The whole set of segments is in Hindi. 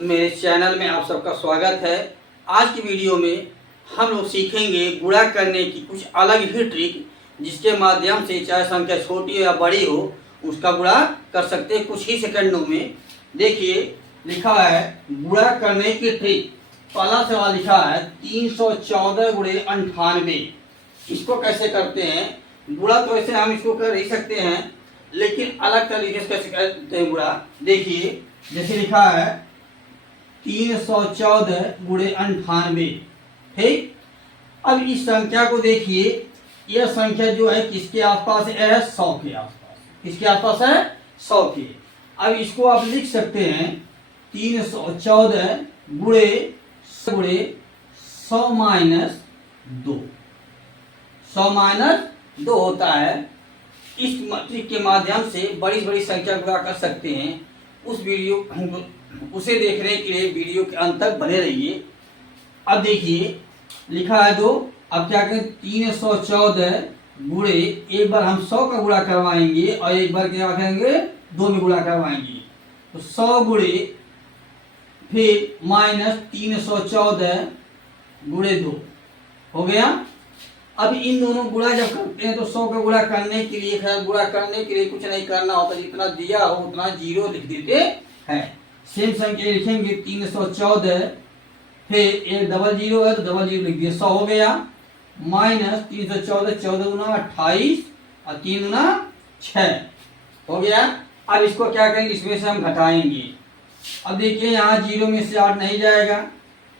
मेरे चैनल में आप सबका स्वागत है। आज की वीडियो में हम लोग सीखेंगे गुणा करने की कुछ अलग ही ट्रिक, जिसके माध्यम से चाहे संख्या छोटी हो या बड़ी हो उसका गुणा कर सकते हैं कुछ ही सेकंडों में। देखिए लिखा है गुणा करने की ट्रिक। पहला सवाल लिखा है 314 गुणे 98। इसको कैसे करते हैं गुणा? तो ऐसे हम इसको कर ही सकते हैं, लेकिन अलग तरीके से कैसे करते हैं गुणा। देखिए जैसे लिखा है 314 गुणे 98। ठीक, अब इस संख्या को देखिए, यह संख्या जो है किसके आसपास है? 100 के आसपास। किसके आसपास है? 100 के। अब इसको आप लिख सकते हैं 314 गुणे 100 माइनस 2। 100 माइनस 2 होता है। इस ट्रिक के माध्यम से बड़ी बड़ी संख्या गुणा कर सकते हैं। उसे देखने के लिए वीडियो के अंत तक बने रहिए। अब देखिए लिखा है 2। अब क्या करें? 314 गुणे, एक बार हम 100 का गुणा करवाएंगे और एक बार क्या करेंगे? 2 में गुणा करवाएंगे। तो 100 गुणे फिर माइनस 314 गुणे 2 हो गया। अब इन दोनों गुणा जब करते हैं तो 100 का गुणा करने के लिए कुछ नहीं करना होता, जितना दिया हो उतना जीरो लिख देते हैं। सेम संख्या लिखेंगे 314, फिर एक डबल जीरो है तो डबल जीरो लिख दिया, 100 हो गया। माइनस 314, 14 गुना 28 और 3 गुना 6 हो गया। अब इसको क्या करेंगे? इसमें से हम घटाएंगे। अब देखिए यहाँ जीरो में से 8 नहीं जाएगा,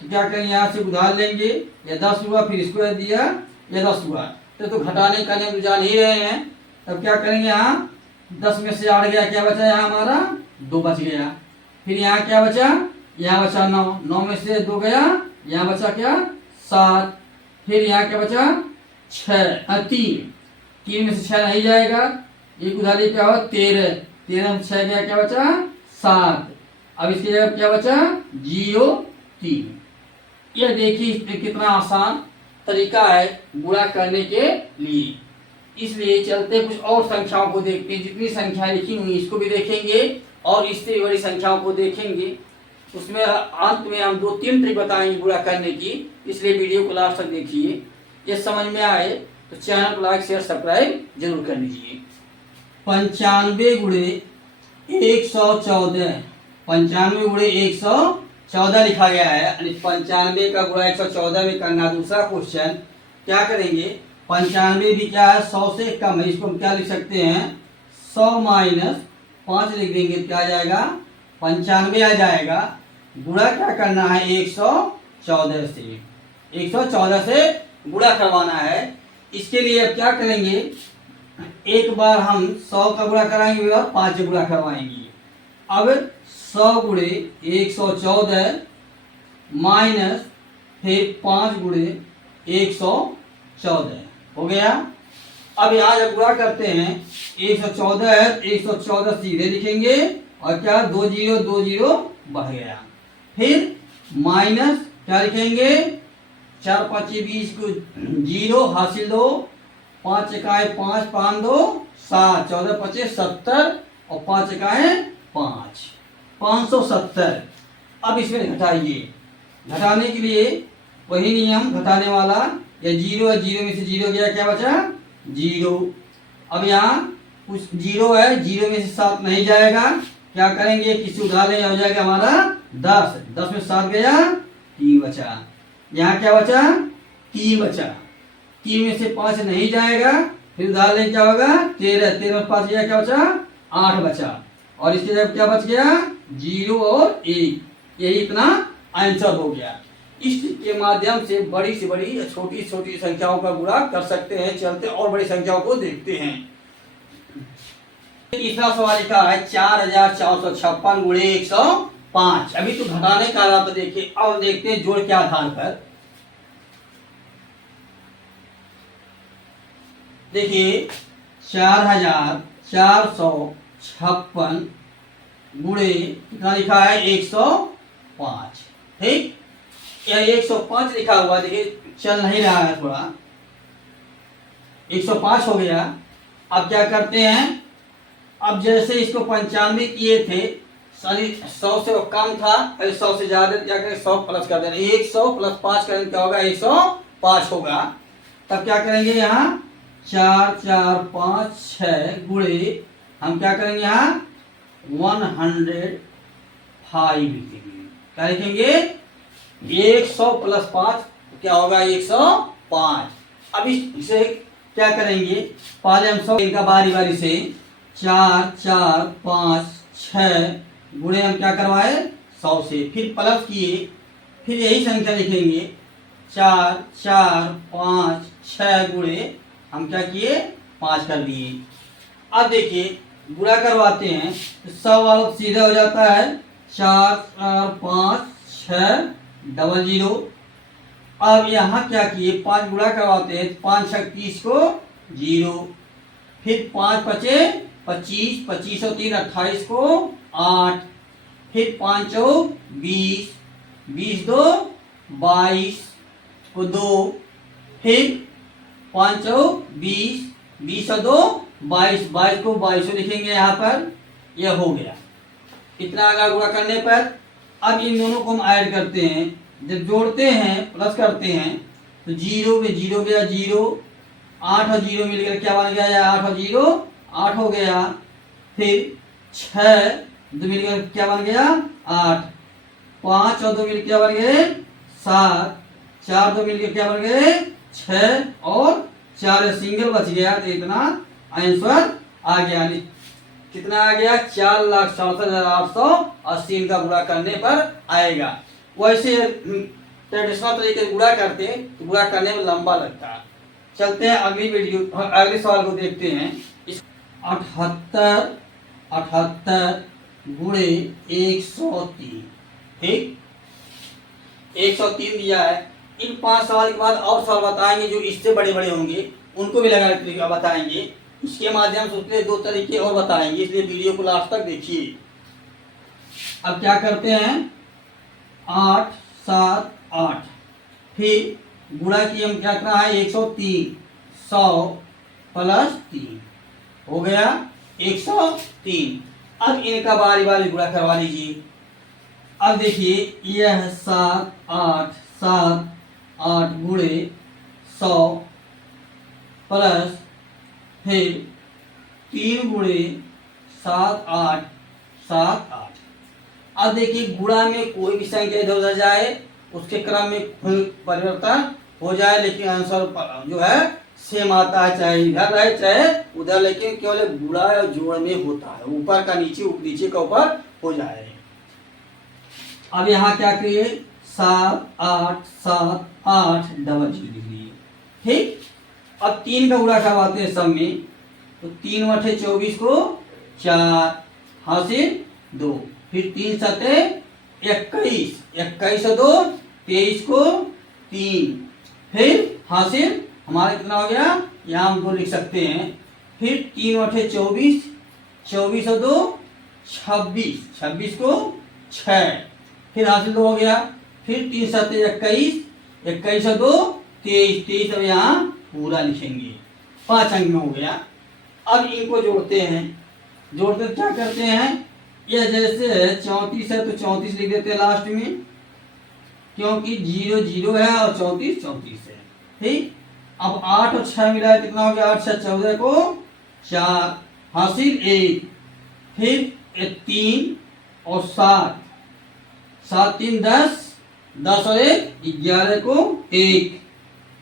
तो क्या करेंगे? यहाँ से उधार लेंगे, या 10 हुआ फिर इसको दिया या 10 हुआ, तो घटाने का नियम जान ही रहे हैं। तब क्या करेंगे? यहाँ 10 में से 8 गया, क्या बचा? यहाँ हमारा 2 बच गया। फिर यहाँ क्या बचा? यहाँ बचा 9। 9 में से 2 गया, यहाँ बचा क्या? 7। फिर यहाँ क्या बचा? 3। 3 में से 6 नहीं जाएगा, एक उधारी क्या हो? 13। 13 में 6 गया, क्या बचा? 7। अब इसकी जगह क्या बचा? 0 3। यह देखिए कितना आसान तरीका है गुणा करने के लिए। इसलिए चलते कुछ और संख्याओं को देखते हैं। जितनी संख्याएं लिखी हुई इसको भी देखेंगे और इससे बड़ी संख्याओं को देखेंगे। उसमें अंत में हम 2-3 ट्रिक बताएंगे गुणा करने की, इसलिए वीडियो को लास्ट तक देखिए। ये समझ में आए तो चैनल को लाइक शेयर सब्सक्राइब जरूर कर लीजिए। 95 गुणे 114। 95 गुणे 114 लिखा गया है। 95 का गुणा 114 में करना। दूसरा क्वेश्चन क्या करेंगे? 95 भी क्या है? 100 से कम है। इसको हम क्या लिख सकते हैं? 100 माइनस 5 लिख देंगे, क्या आ जाएगा? 95 आ जाएगा। गुणा क्या करना है? 114 से। 114 से गुणा करवाना है। इसके लिए अब क्या करेंगे? एक बार हम 100 का गुणा कराएंगे और 5 से गुणा करवाएंगे। अब 100 गुणे 114 माइनस फिर 5 गुणे 114 हो गया। अब यहाँ जब गुणा करते हैं 114 है, 114 सीधे लिखेंगे और क्या? 2 जीरो 2 जीरो बढ़ गया। फिर माइनस क्या लिखेंगे? 4 5 20 को 0 हासिल 2, 5 एकाए 5, 5 2 7, 14 25 70 और 5 एकाए 5, 570। अब इसमें घटाइए। घटाने के लिए वही नियम घटाने वाला, या 0 है, 0 में से 0 गया, क्या बचा? 0। अब यहाँ कुछ 0 है, 0 में से 7 नहीं जाएगा, क्या करेंगे? किसी उधार ले हो जाएगा हमारा 10। 10 में 7 गया, 3 बचा। यहाँ क्या बचा? 3 बचा। 3 में से 5 नहीं जाएगा, फिर उधार ले क्या होगा? 13। 13 में 5 गया, क्या बचा? 8 बचा। और इसके जब क्या बच गया? 0 और 1। यही इतना आंसर हो गया। इस के माध्यम से बड़ी से बड़ी छोटी छोटी संख्याओं का गुणा कर सकते हैं। चलते और बड़ी संख्याओं को देखते हैं। तीसरा सवाल लिखा है 4456 गुणे 105। अभी तो घटाने का आप देखिए। अब देखते हैं जोड़ के आधार पर। देखिए 4456 गुणे कितना लिखा है? 105। ठीक, यह 105 लिखा हुआ, देखिए चल नहीं रहा है थोड़ा। 105 हो गया। अब क्या करते हैं? अब जैसे इसको 95 किए थे, सॉरी 100 से कम था, 100 से ज्यादा क्या करें 100 प्लस कर देना, 100 प्लस 5 करेंगे क्या होगा 105 होगा। तब क्या करेंगे यहाँ 4 4 5 6 गुणे हम क्या करेंगे यहाँ 105 लिखेंगे। क्या लिखेंगे 100 प्लस 5 क्या होगा 105। अब इसे क्या करेंगे पहले हम 100 इनका बारी बारी से 4 4 5 6 गुणे हम क्या करवाए 100 से, फिर प्लस किए, फिर यही संख्या लिखेंगे 4 4 5 6 गुणे हम क्या किए 5 कर दिए। अब देखिए गुणा करवाते हैं तो 100 वाला सीधा हो जाता है 4 4 5 6 00। अब यहाँ क्या किए 5 गुणा करवाते हैं 5 6 30 को 0, फिर 5 पचे 25 25 और 3 28 को 8, फिर 5 चौक 20 20 दो 22 को 2, फिर 5 चौक 20 20 और 2 22 22 को 22 लिखेंगे यहाँ पर। यह हो गया इतना आगा गुणा करने पर। अब इन दोनों को हम ऐड करते हैं, जब जोड़ते हैं प्लस करते हैं तो 0 में 0 गया 0, 8 और 0 मिलकर क्या बन गया 8 और 0 8 हो गया, फिर 6 2 मिलकर क्या बन गया 8, 5 और 2 मिलकर क्या बन गए 7, 4 2 मिलकर क्या बन गए 6 और 4 सिंगल बच गया। तो इतना आंसर आ गया, कितना आ गया 4,67,880 इनका गुणा करने पर आएगा। वैसे ट्रेडिशनल तरीके से गुणा करते तो गुणा करने में लंबा लगता है। चलते हैं अगली वीडियो, अगले सवाल को देखते हैं। 78 गुणे 103, ठीक 103 दिया है। इन 5 सवाल के बाद और सवाल बताएंगे जो इससे बड़े बड़े होंगे, उनको भी लगा बताएंगे। इसके माध्यम से उसके 2 तरीके और बताएंगे, इसलिए वीडियो को लास्ट तक देखिए। अब क्या करते हैं 8 7 8, फिर गुणा की हम क्या करना है 103, 100 प्लस 3 हो गया 103। अब इनका बारी बारी गुणा करवा लीजिए। अब देखिए यह 7 8 7 8 गुणे 100 प्लस फिर 3 गुणे 7 8 7 8। अब देखिए गुणा में कोई भी संख्या इधर उधर जाए उसके क्रम में परिवर्तन हो जाए, लेकिन आंसर जो है सेम आता है, चाहे इधर रहे चाहे उधर, लेकिन केवल गुणा और जोड़ में होता है, ऊपर का नीचे नीचे का ऊपर हो जाए। अब यहाँ क्या करिए 7 8 7 8 डबल जीरो लिख लीजिए, ठीक। अब 3 का गुणा करवाते हैं सब में, तो 3 मठे 24 को 4 हासिल 2, फिर 3 सते 21 21 और 2 23 को 3, फिर हासिल हमारा कितना हो गया यहाँ हम 2 लिख सकते हैं, फिर 3 मठे 24 24 और 2 26 26 को 6, फिर हासिल 2 हो गया, फिर 3 सते 21 21 और 2 23 23 अब यहाँ पूरा लिखेंगे, 5 अंक में हो गया। अब इनको जोड़ते हैं, जोड़ते क्या करते हैं, यह जैसे 34 है तो 34 लिख देते हैं लास्ट में, क्योंकि 0 0 है और 34 34 है, ठीक। अब 8 और 6 मिला है कितना हो गया 8 6 14 को 4 हासिल 1, फिर 3 और 7 7 3 10 10 और 1 11 को 1,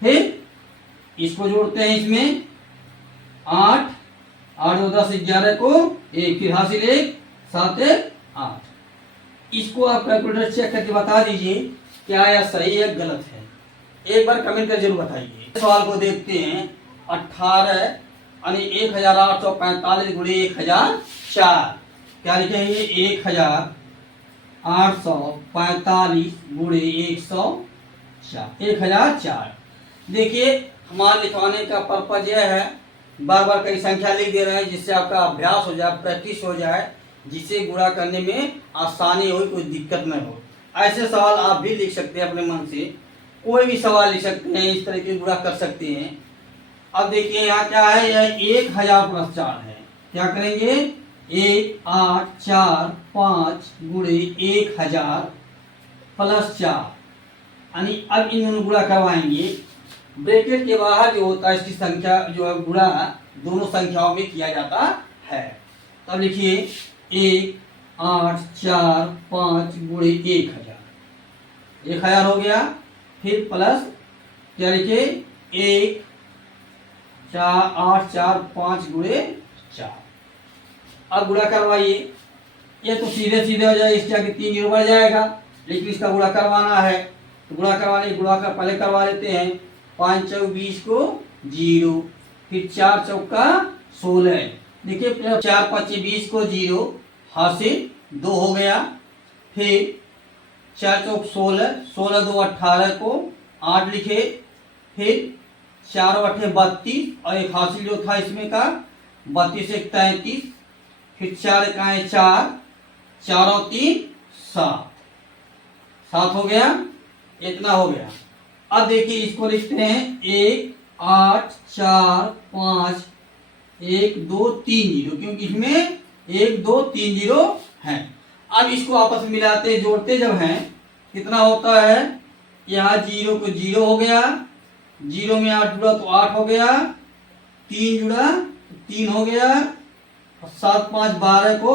फिर इसको जोड़ते हैं इसमें 8 8 2 10 11 को 1, फिर हासिल 1 7 1 8। इसको आप कैलकुलेटर चेक करके बता दीजिए क्या यह सही है गलत है, एक बार कमेंट कर जरूर बताइए। सवाल को देखते हैं 18 यानी 1845 गुणे 1004, क्या लिखेंगे 1845 गुणे 1004। देखिए हमारे लिखवाने का पर्पज यह है, बार बार कई संख्या लिख दे रहे हैं जिससे आपका अभ्यास हो जाए, प्रैक्टिस हो जाए, जिससे गुणा करने में आसानी हो, कोई दिक्कत न हो। ऐसे सवाल आप भी लिख सकते हैं अपने मन से, कोई भी सवाल लिख सकते हैं, इस तरह के गुणा कर सकते हैं। अब देखिए यहाँ क्या है, यह 1000 प्लस 4 है, क्या करेंगे 1845 गुणे 1000 प्लस 4, यानी अब इन दोनों गुणा करवाएंगे। ब्रैकेट के बाहर जो होता है इसकी संख्या जो है गुणा दोनों संख्याओं में किया जाता है। तब लिखिए 1845 गुणे 1000 हो गया। फिर प्लस क्या लिखे 1845 गुणे 4। अब गुणा करवाइए। ये तो सीधे सीधे हो जाए, इसके आगे 3 जीरो बढ़ जाएगा, लेकिन इसका गुणा करवाना है तो गुणा करवाने गुणा कर पहले करवा लेते हैं। 5 चौक 20 को 0, फिर 4 चौका 16, देखिए 4 5 20 को 0, हासिल 2 हो गया। फिर 4 चौक 16, 16 2 18 को 8 लिखे। फिर 4 8 32 और एक हासिल जो था इसमें का 32 1 33, फिर 4 1 4, 4 और 3 7, 7 हो गया। इतना हो गया। अब देखिए इसको लिखते हैं 1 8 4 5 1 2 3 0, क्योंकि इसमें 1 2 3 जीरो हैं। अब इसको आपस में मिलाते जोड़ते जब हैं कितना होता है, यहाँ 0 को 0 हो गया, 0 में 8 जुड़ा तो 8 हो गया, 3 जुड़ा तो 3 हो गया, 7 5 12 को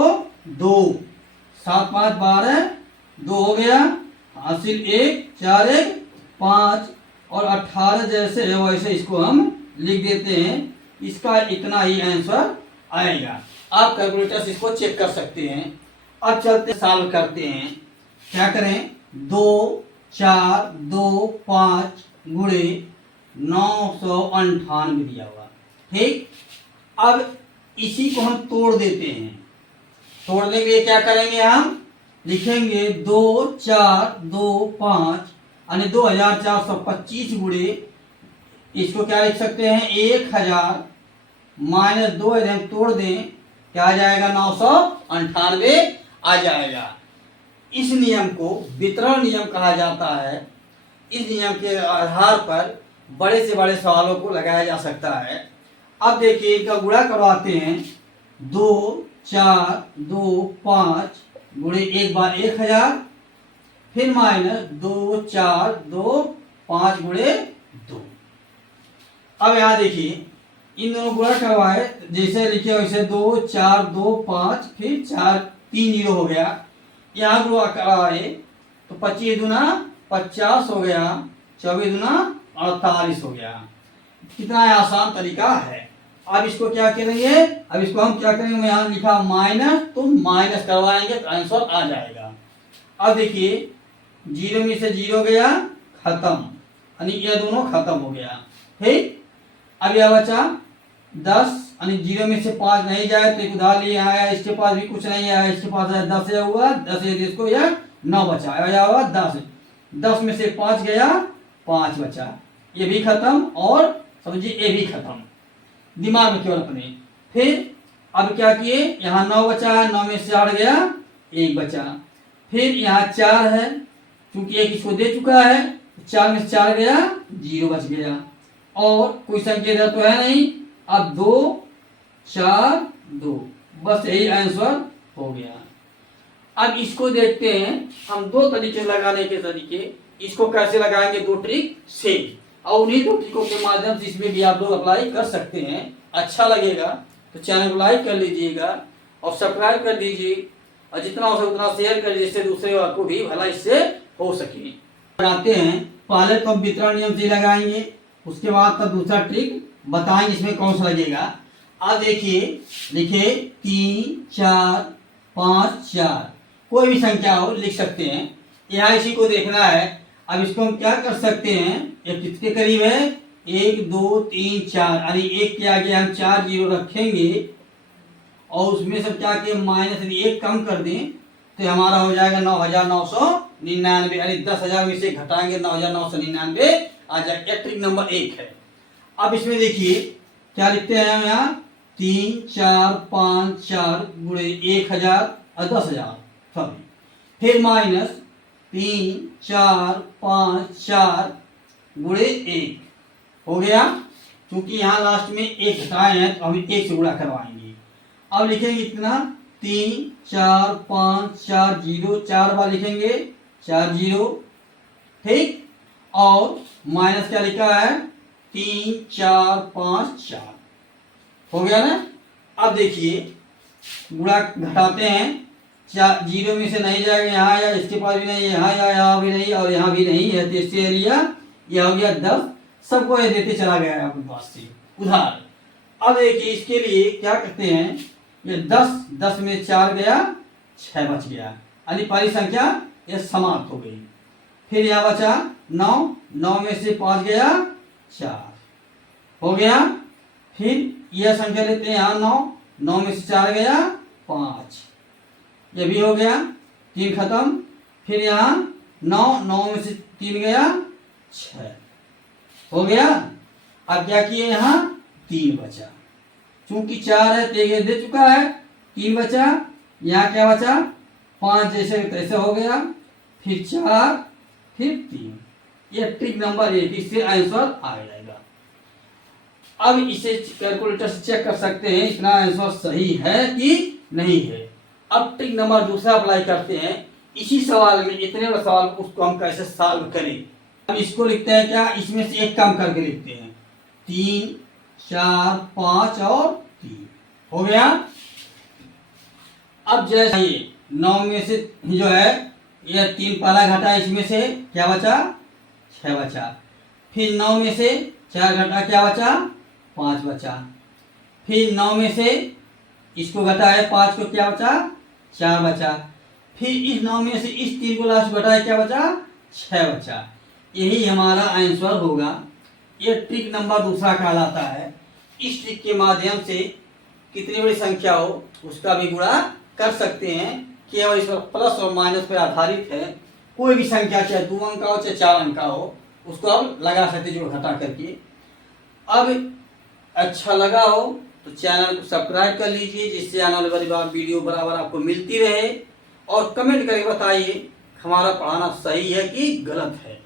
2, 7 5 12 2 हो गया, हासिल 1 4 1 5 और 18 जैसे है वैसे इसको हम लिख देते हैं। इसका इतना ही आंसर आएगा। आप कैलकुलेटर से इसको चेक कर सकते हैं। अब चलते सॉल्व करते हैं। क्या करें, 2 4 2 5 गुणे 998 दिया हुआ, ठीक। अब इसी को हम तोड़ देते हैं। तोड़ने के लिए क्या करेंगे, हम लिखेंगे 2 4 2 5 यानी 2425 गुणे, इसको क्या लिख सकते हैं 1000 माइनस 2 यदि हम तोड़ दें क्या आ जाएगा 998 आ जाएगा। इस नियम को वितरण नियम कहा जाता है। इस नियम के आधार पर बड़े से बड़े सवालों को लगाया जा सकता है। अब देखिए इनका गुणा करवाते हैं। 2 4 2 5 गुणे 1 बार 1000, फिर माइनस 2 4 2 5 गुणे 2। अब यहाँ देखिए इन दोनों गुणा करवाए, जैसे लिखे वैसे 2 4 2 5 फिर 4 3 जीरो हो गया। यहाँ गुणा करवाए तो 25 दूना 50 हो गया, 24 दूना 48 हो गया। कितना आसान तरीका है। अब इसको क्या करेंगे, अब इसको हम क्या करेंगे, यहाँ लिखा माइनस तो माइनस करवाएंगे तो आंसर आ जाएगा। अब देखिए 0 में से 0 गया खत्म, यानी ये दोनों खत्म हो गया। ठीक, अब यह बचा 10, यानी 0 में से 5 नहीं जाए तो एक उधार लिए आया, इसके पास भी कुछ नहीं आया, इसके पास 10 हुआ, 10 इसको यह 9 बचा, आया हुआ 10, 10 में से 5 गया 5 बचा, ये भी खत्म और समझिए ये भी खत्म, दिमाग में केवल अपने। फिर अब क्या किए, यहाँ 9 बचा है, 9 में से 8 गया 1 बचा, फिर यहाँ 4 है, क्योंकि एक इसको दे चुका है, 4 में से 4 गया 0 बच गया, और कोई संख्या इधर तो है नहीं। अब 2 4 2, बस यही आंसर हो गया। अब इसको देखते हैं हम दो तरीके लगाने के तरीके, इसको कैसे लगाएंगे, दो ट्रिक से, और उन्हीं दो ट्रिकों के माध्यम से इसमें भी आप लोग अप्लाई कर सकते हैं। अच्छा लगेगा तो चैनल को लाइक कर लीजिएगा और सब्सक्राइब कर दीजिए, और जितना हो सके उतना शेयर कर दीजिए, जिससे दूसरे को भी भला इससे हो सके। लगाते हैं, पहले तो हम वितरण नियम से लगाएंगे, उसके बाद तब दूसरा ट्रिक बताएंगे इसमें कौन सा लगेगा। अब देखिए लिखे 3 4 5 4, कोई भी संख्या हो लिख सकते हैं, यहाँ इसी को देखना है। अब इसको हम क्या कर सकते हैं, ये किसके करीब है, 1 2 3 4, यानी 1 के आगे हम 4 जीरो रखेंगे और उसमें सब क्या किए माइनस 1 कम कर दें तो हमारा हो जाएगा 9999, यानी 10,000 में से घटाएंगे 9999 आ जाएगा। ट्रिक नंबर 1 है। अब इसमें देखिए क्या लिखते हैं हम यहाँ 3 4 5 4 गुणे 1000 और 10,000 सॉरी, फिर माइनस 3 4 5 4 गुणे 1 हो गया। क्योंकि यहाँ लास्ट में 1 घटाए हैं तो हम 1 से गुणा करवाएंगे। अब लिखेंगे कितना 3 4 5 4 0, 4 बार लिखेंगे, 4 0, ठीक। और माइनस क्या लिखा है, 3 4 5 4, हो गया ना। अब देखिए गुणा घटाते हैं, 0 में से नहीं जाएगा यहाँ, या इसके पास भी नहीं, यहाँ या यहाँ भी नहीं, और यहाँ भी नहीं है, तो इससे लिया यह हो गया 10, सबको ये देते चला गया है अपने पास से उधार। अब देखिए इसके लिए क्या करते हैं, ये 10 में 4 गया, 6 बच गया, यानी पहली संख्या ये समाप्त हो गई। फिर यहाँ बचा 9 में से 5 गया, 4, हो गया। फिर यह संख्या लेते हैं यहाँ 9 में से 4 गया, 5, ये भी हो गया, 3 खत्म। फिर यहाँ 9 में से 3 गया, 6, हो गया। अब क्या किए, यहाँ 3 बचा, चूंकि 4 है तो ये दे चुका है, 3 बचा, यहाँ क्या बचा, 5 जैसे तैसे हो गया, फिर 4, फिर 3, ये ट्रिक नंबर 1, इससे आंसर आ जाएगा। अब इसे कैलकुलेटर से चेक कर सकते हैं इतना आंसर सही है कि नहीं है। अब ट्रिक नंबर दूसरा अप्लाई करते हैं इसी सवाल में, इतने बड़े सवाल को उसको हम कैसे सॉल्व करें। अब इसको लिखते हैं क्या, इसमें से एक कम करके लिखते हैं, 3 4 5 और 3, हो गया। अब जैसे ये 9 में से जो है ये 3 पहला घटा, इसमें से क्या बचा, 6 बचा। फिर 9 में से 4 घटा, क्या बचा, 5 बचा। फिर 9 में से इसको घटाए 5 को, क्या बचा, 4 बचा। फिर इस 9 में से इस 3 को लास्ट घटाए, क्या बचा, 6 बचा। यही हमारा आंसर होगा। ये ट्रिक नंबर दूसरा कहलाता है। इस ट्रिक के माध्यम से कितनी बड़ी संख्या हो उसका भी गुणा कर सकते हैं, केवल इस पर प्लस और माइनस पर आधारित है। कोई भी संख्या चाहे 2 अंक का हो चाहे 4 अंक का हो, उसको आप लगा सकते जोड़ घटा करके। अब अच्छा लगा हो तो चैनल को सब्सक्राइब कर लीजिए, जिससे आने वाली बार वीडियो बराबर आपको मिलती रहे। और कमेंट करके बताइए हमारा पढ़ाना सही है कि गलत है।